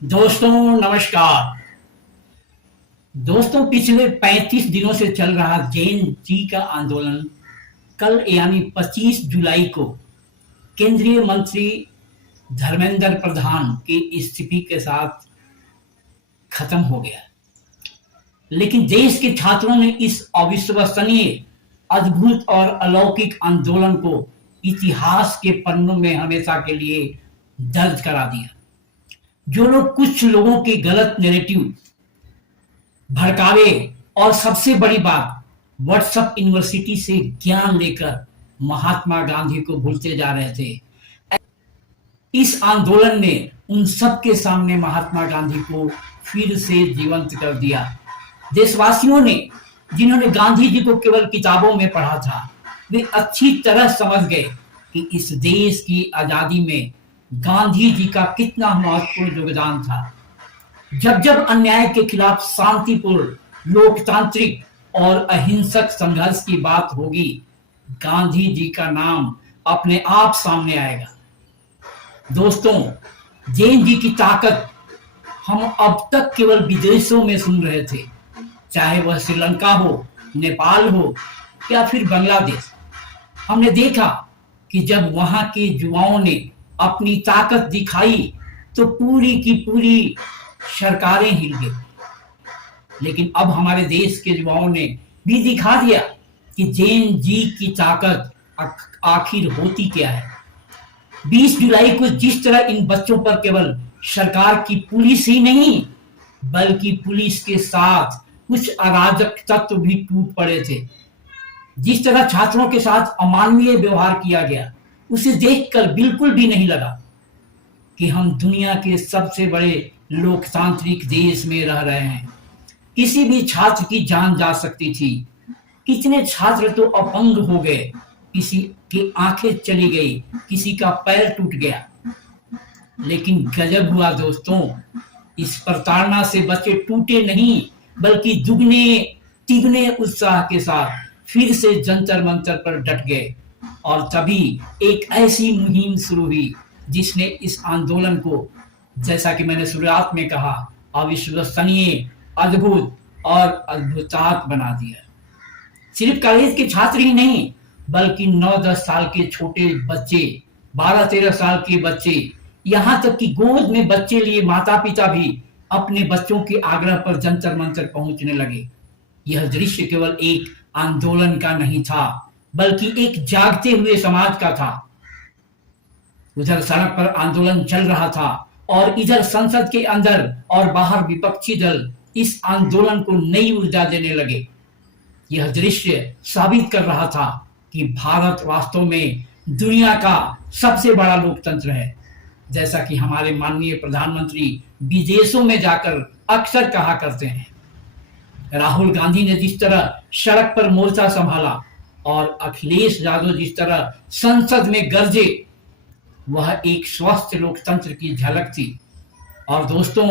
दोस्तों नमस्कार। दोस्तों पिछले 35 दिनों से चल रहा जैन जी का आंदोलन कल यानी 25 जुलाई को केंद्रीय मंत्री धर्मेंद्र प्रधान के इस्तीफे के साथ खत्म हो गया। लेकिन देश के छात्रों ने इस अविश्वसनीय, अद्भुत और अलौकिक आंदोलन को इतिहास के पन्नों में हमेशा के लिए दर्ज करा दिया। जो लोग कुछ लोगों के गलत नैरेटिव, भड़कावे और सबसे बड़ी बात व्हाट्सएप यूनिवर्सिटी से ज्ञान लेकर महात्मा गांधी को भूलते जा रहे थे, इस आंदोलन ने उन सब के सामने महात्मा गांधी को फिर से जीवंत कर दिया। देशवासियों ने, जिन्होंने गांधी जी को केवल किताबों में पढ़ा था, वे अच्छी तरह समझ गए कि इस देश की आजादी में गांधी जी का कितना महत्वपूर्ण योगदान था। जब जब अन्याय के खिलाफ शांतिपूर्ण, लोकतांत्रिक और अहिंसक संघर्ष की बात होगी, गांधी जी का नाम अपने आप सामने आएगा। दोस्तों, जैन जी की ताकत हम अब तक केवल विदेशों में सुन रहे थे, चाहे वह श्रीलंका हो, नेपाल हो या फिर बांग्लादेश। हमने देखा कि जब वहां के युवाओं ने अपनी ताकत दिखाई तो पूरी की पूरी सरकारें हिल गई। लेकिन अब हमारे देश के युवाओं ने भी दिखा दिया कि जैन जी की ताकत आखिर होती क्या है। 20 जुलाई को जिस तरह इन बच्चों पर केवल सरकार की पुलिस ही नहीं, बल्कि पुलिस के साथ कुछ अराजक तत्व भी टूट पड़े थे, जिस तरह छात्रों के साथ अमानवीय व्यवहार किया गया, उसे देखकर बिल्कुल भी नहीं लगा कि हम दुनिया के सबसे बड़े लोकतांत्रिक देश में रह रहे हैं। किसी भी छात्र की जान जा सकती थी। कितने छात्र तो अपंग हो गए, किसी की आंखें चली गई, किसी का पैर टूट गया। लेकिन गजब हुआ दोस्तों, इस प्रताड़ना से बच्चे टूटे नहीं, बल्कि दुगने तिगने उत्साह के साथ फिर से जंतर मंतर पर डट गए। और तभी एक ऐसी मुहिम शुरू हुई जिसने इस आंदोलन को, जैसा कि मैंने शुरुआत में कहा, अविश्वसनीय, अद्भुत और अद्भुतार्थ बना दिया। सिर्फ कॉलेज के छात्र ही नहीं, बल्कि 9-10 साल के छोटे बच्चे, 12-13 साल के बच्चे, यहाँ तक कि गोद में बच्चे लिए माता पिता भी अपने बच्चों के आग्रह पर जंतर मंतर पहुंचने लगे। यह दृश्य केवल एक आंदोलन का नहीं था, बल्कि एक जागते हुए समाज का था। उधर सड़क पर आंदोलन चल रहा था और इधर संसद के अंदर और बाहर विपक्षी दल इस आंदोलन को नई ऊर्जा देने लगे। यह दृश्य साबित कर रहा था कि भारत वास्तव में दुनिया का सबसे बड़ा लोकतंत्र है, जैसा कि हमारे माननीय प्रधानमंत्री विदेशों में जाकर अक्सर कहा करते हैं। राहुल गांधी ने जिस तरह सड़क पर मोर्चा संभाला और अखिलेश यादव जिस तरह संसद में गरजे, वह एक स्वस्थ लोकतंत्र की झलक थी। और दोस्तों,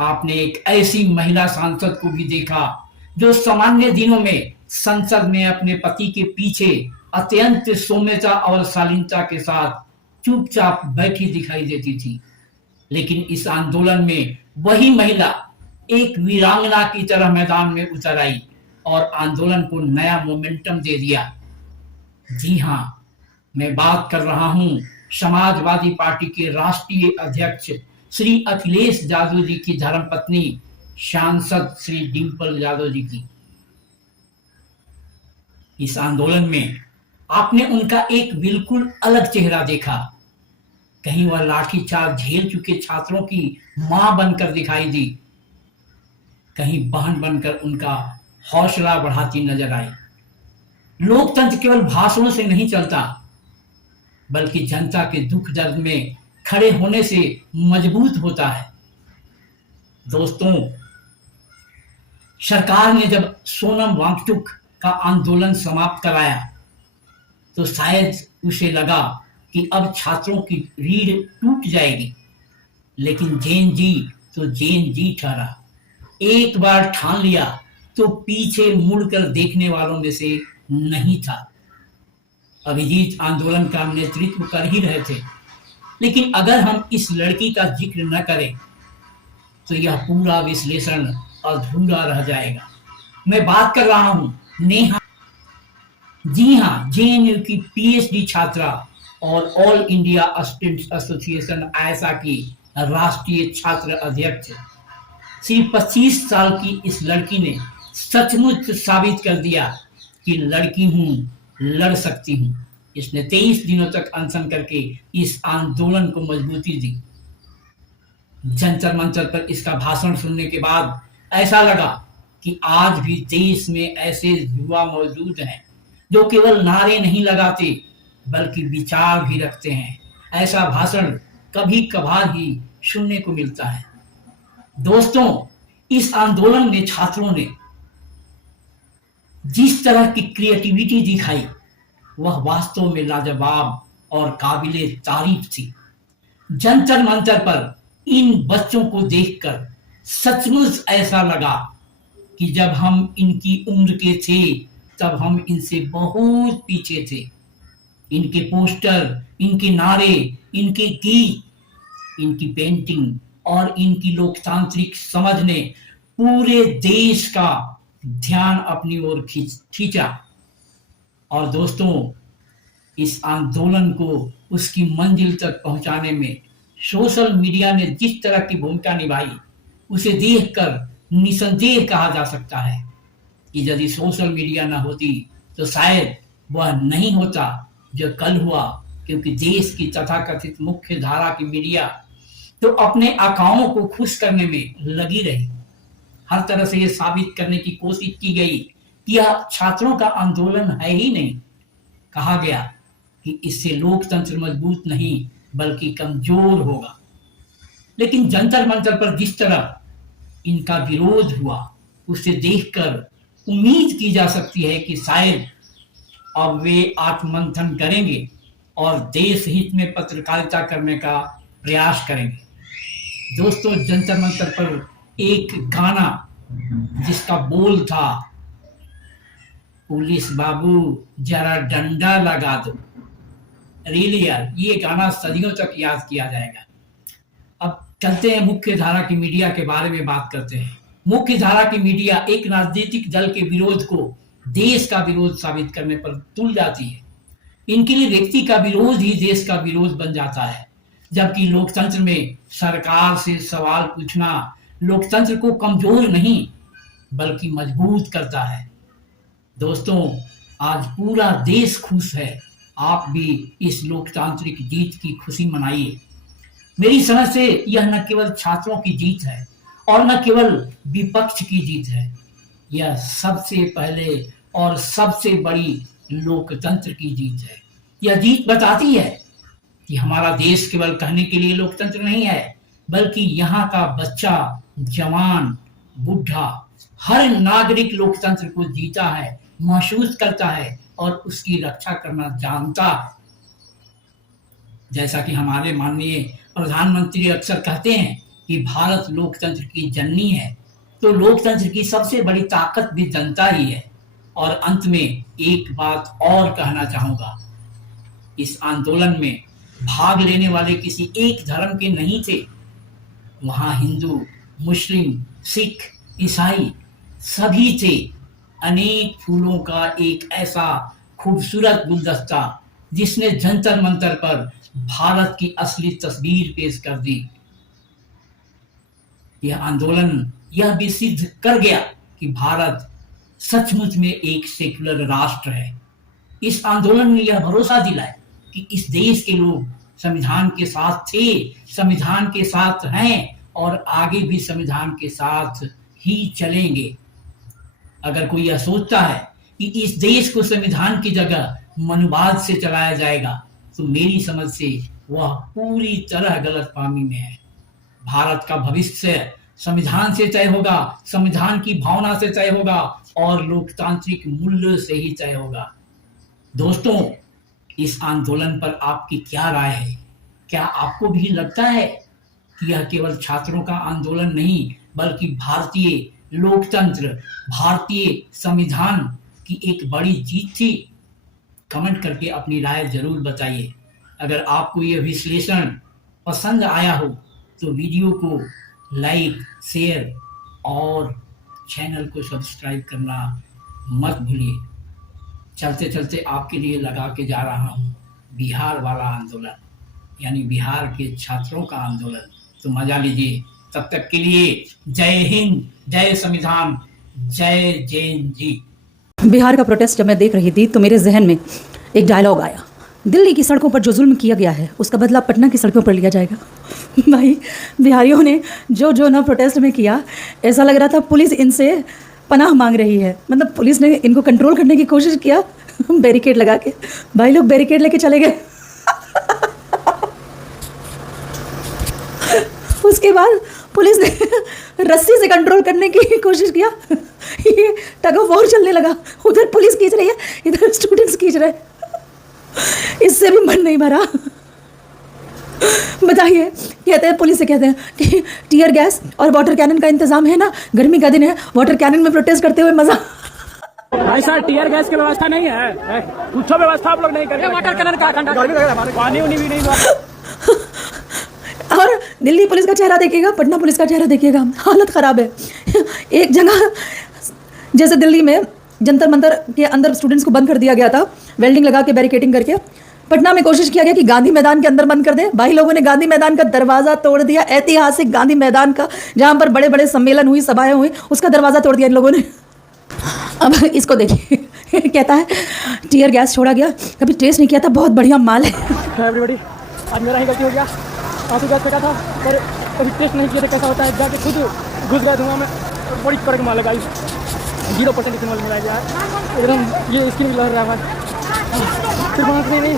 आपने एक ऐसी महिला सांसद को भी देखा जो सामान्य दिनों में संसद में अपने पति के पीछे अत्यंत सौम्यता और शालीनता के साथ चुपचाप बैठी दिखाई देती थी। लेकिन इस आंदोलन में वही महिला एक वीरांगना की तरह मैदान में उतर आई और आंदोलन को नया मोमेंटम दे दिया। जी हां, मैं बात कर रहा हूं समाजवादी पार्टी के राष्ट्रीय अध्यक्ष श्री अखिलेश यादव जी की धर्मपत्नी सांसद श्री डिंपल यादव जी की। इस आंदोलन में आपने उनका एक बिल्कुल अलग चेहरा देखा। कहीं वह लाठीचार्ज झेल चुके छात्रों की मां बनकर दिखाई दी, कहीं बहन बनकर उनका हौसला बढ़ाती नजर आई। लोकतंत्र केवल भाषणों से नहीं चलता, बल्कि जनता के दुख दर्द में खड़े होने से मजबूत होता है। दोस्तों, सरकार ने जब सोनम वांगचुक का आंदोलन समाप्त कराया तो शायद उसे लगा कि अब छात्रों की रीढ़ टूट जाएगी। लेकिन जैन जी तो जैन जी ठहरा। एक बार ठान लिया तो पीछे मुड़कर देखने वालों में से नहीं था। अभिजीत आंदोलन का नेतृत्व कर ही रहे थे, लेकिन अगर हम इस लड़की का जिक्र न करें तो यह पूरा विश्लेषण अधूरा रह जाएगा। मैं बात कर रहा हूं नेहा, जी हाँ, जेएनयू की पीएचडी छात्रा और ऑल इंडिया स्टूडेंट्स एसोसिएशन आयसा की राष्ट्रीय छात्र अध्यक्ष। सिर्फ 25 साल की इस लड़की ने सचमुच साबित कर दिया कि लड़की हूं, लड़ सकती हूं। इसने 23 दिनों तक अनशन करके इस आंदोलन को मजबूती दी। जंतर मंतर पर इसका भाषण सुनने के बाद ऐसा लगा कि आज भी देश में ऐसे युवा मौजूद हैं जो केवल नारे नहीं लगाते बल्कि विचार भी रखते हैं। ऐसा भाषण कभी कभार ही सुनने को मिलता है। दोस्तों, इस आंदोलन में छात्रों ने जिस तरह की क्रिएटिविटी दिखाई वह वास्तव में लाजवाब और काबिले तारीफ थी। जंतर मंतर पर इन बच्चों को देखकर सचमुच ऐसा लगा कि जब हम इनकी उम्र के थे तब हम इनसे बहुत पीछे थे। इनके पोस्टर, इनके नारे, इनके गीत, इनकी पेंटिंग और इनकी लोकतांत्रिक समझ ने पूरे देश का ध्यान अपनी ओर खींचा। और दोस्तों, इस आंदोलन को उसकी मंजिल तक पहुंचाने में सोशल मीडिया ने जिस तरह की भूमिका निभाई उसे देखकर निसंदेह कहा जा सकता है कि यदि सोशल मीडिया न होती तो शायद वह नहीं होता जो कल हुआ, क्योंकि देश की तथाकथित मुख्य धारा की मीडिया तो अपने आकाओं को खुश करने में लगी रही। हर तरह से यह साबित करने की कोशिश की गई कि यह छात्रों का आंदोलन है ही नहीं। कहा गया कि इससे लोकतंत्र मजबूत नहीं बल्कि कमजोर होगा। लेकिन जंतर मंतर पर जिस तरह इनका विरोध हुआ उसे देखकर उम्मीद की जा सकती है कि शायद अब वे आत्ममंथन करेंगे और देश हित में पत्रकारिता करने का प्रयास करेंगे। दोस्तों, जंतर मंतर पर एक गाना जिसका बोल था, पुलिस बाबू जरा डंडा लगा दो, रियली यार ये गाना सदियों तक याद किया जाएगा। अब चलते हैं मुख्य धारा की मीडिया के बारे में बात करते हैं। मुख्य धारा की मीडिया एक राजनीतिक दल के विरोध को देश का विरोध साबित करने पर तुल जाती है। इनके लिए व्यक्ति का विरोध ही देश का विरोध बन जाता है, जबकि लोकतंत्र में सरकार से सवाल पूछना लोकतंत्र को कमजोर नहीं बल्कि मजबूत करता है। दोस्तों, आज पूरा देश खुश है, आप भी इस लोकतांत्रिक जीत की खुशी मनाइए। मेरी समझ से यह न केवल छात्रों की जीत है और न केवल विपक्ष की जीत है, यह सबसे पहले और सबसे बड़ी लोकतंत्र की जीत है। यह जीत बताती है कि हमारा देश केवल कहने के लिए लोकतंत्र नहीं है बल्कि यहाँ का बच्चा, जवान, बुढ़ा, हर नागरिक लोकतंत्र को जीता है, महसूस करता है और उसकी रक्षा करना जानता है। जैसा कि हमारे माननीय प्रधानमंत्री अक्सर कहते हैं कि भारत लोकतंत्र की जननी है, तो लोकतंत्र की सबसे बड़ी ताकत भी जनता ही है। और अंत में एक बात और कहना चाहूंगा, इस आंदोलन में भाग लेने वाले किसी एक धर्म के नहीं थे। वहां हिंदू, मुस्लिम, सिख, ईसाई सभी थे। अनेक फूलों का एक ऐसा खूबसूरत गुलदस्ता जिसने जंतर मंतर पर भारत की असली तस्वीर पेश कर दी। यह आंदोलन यह भी सिद्ध कर गया कि भारत सचमुच में एक सेक्युलर राष्ट्र है। इस आंदोलन ने यह भरोसा दिलाया कि इस देश के लोग संविधान के साथ थे, संविधान के साथ हैं और आगे भी संविधान के साथ ही चलेंगे। अगर कोई यह सोचता है कि इस देश को संविधान की जगह मनुवाद से चलाया जाएगा तो मेरी समझ से वह पूरी तरह गलतफहमी में है। भारत का भविष्य संविधान से तय होगा, संविधान की भावना से तय होगा और लोकतांत्रिक मूल्य से ही तय होगा। दोस्तों, इस आंदोलन पर आपकी क्या राय है? क्या आपको भी लगता है कि यह केवल छात्रों का आंदोलन नहीं बल्कि भारतीय लोकतंत्र, भारतीय संविधान की एक बड़ी जीत थी? कमेंट करके अपनी राय जरूर बताइए। अगर आपको यह विश्लेषण पसंद आया हो तो वीडियो को लाइक, शेयर और चैनल को सब्सक्राइब करना मत भूलिए। चलते चलते आपके लिए लगा के जा रहा हूँ बिहार वाला आंदोलन, यानी बिहार के छात्रों का आंदोलन। तो मजा लीजिए। तब तक के लिए जय हिंद, जय संविधान, जय जैन जी। बिहार का प्रोटेस्ट जब मैं देख रही थी तो मेरे जहन में एक डायलॉग आया, दिल्ली की सड़कों पर जो जुल्म किया गया है उसका बदला पटना की सड़कों पर लिया जाएगा। भाई बिहारियों ने जो जो ना प्रोटेस्ट में किया, ऐसा लग रहा था पुलिस इनसे पनाह मांग रही है। मतलब पुलिस ने इनको कंट्रोल करने की कोशिश किया बैरिकेड लगा के। भाई लोग बैरिकेड लेके चले गए। उसके बाद पुलिस ने रस्सी से कंट्रोल करने की कोशिश किया। ये टग ऑफ वॉर चलने लगा, उधर पुलिस खींच रही है, इधर स्टूडेंट्स खींच रहे हैं। इससे भी मन नहीं भरा। बताइए, कहते हैं पुलिस से कहते हैं कि टीयर गैस और वाटर कैनन का इंतजाम है ना, गर्मी का दिन है, वाटर कैनन में प्रोटेस्ट करते हुए मजा। भाई साहब टीयर गैस की व्यवस्था नहीं है, कुछ व्यवस्था आप लोग नहीं करेंगे। वाटर कैनन का पानी उनी भी नहीं। और दिल्ली पुलिस का चेहरा देखिएगा, पटना पुलिस का चेहरा देखिएगा, हालत ख़राब है। एक जगह जैसे दिल्ली में जंतर मंतर के अंदर स्टूडेंट्स को बंद कर दिया गया था, वेल्डिंग लगा के बैरिकेडिंग करके। पटना में कोशिश किया गया कि गांधी मैदान के अंदर बंद कर दे। भाई लोगों ने गांधी मैदान का दरवाज़ा तोड़ दिया। ऐतिहासिक गांधी मैदान का, जहाँ पर बड़े बड़े सम्मेलन हुई, सभाएं हुई, उसका दरवाज़ा तोड़ दिया इन लोगों ने। अब इसको देखिए, कहता है टीयर गैस छोड़ा गया, कभी टेस्ट नहीं किया था, बहुत बढ़िया माल है। एवरीबॉडी, आज मेरा ही गलती हो गया। आंसू गैस फेंका था पर कभी टेस्ट नहीं किया था कैसा होता है, जाके खुद घुस गया धुआं में। बड़ी कड़क माल है गाइस, 0% इथेनॉल मिला है यार। एकदम ये स्किन भी लहर रहा है। फिर नहीं